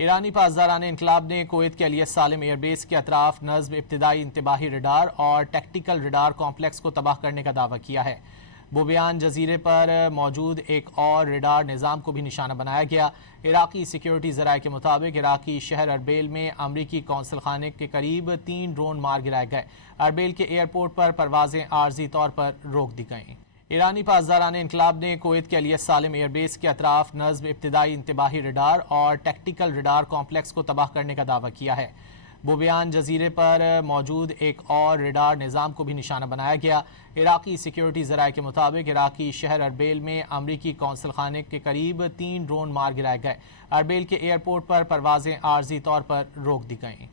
ईरानी पासदारान इनकलाब ने कुवैत के अलियस सालिम एयरबेस के अतराफ नस्ब इब्तिदाई इंतबाही रडार और टेक्टिकल रडार कॉम्प्लेक्स को तबाह करने का दावा किया है। बुबियान जजीरे पर मौजूद एक और रडार निज़ाम को भी निशाना बनाया गया। इराकी सिक्योरिटी ज़राए के मुताबिक इराकी शहर अरबेल में अमरीकी कौंसल खाने के करीब 3 ड्रोन मार गिराए गए। अरबेल के एयरपोर्ट पर परवाजें आर्जी तौर पर रोक दी गईं। ईरानी पासदारान इनकलाब ने कुवैत के अलियस सालिम एयरबेस के अतराफ नस्ब इब्तिदाई इंतबाही रडार और टेक्टिकल रडार कॉम्प्लेक्स को तबाह करने का दावा किया है। बुबियान जजीरे पर मौजूद एक और रडार निज़ाम को भी निशाना बनाया गया। इराकी सिक्योरिटी ज़राए के मुताबिक इराकी शहर अरबेल में अमरीकी कौंसल खाने के करीब 3 ड्रोन मार गिराए गए। अरबेल के एयरपोर्ट पर परवाजें आर्जी तौर पर रोक दी गईं।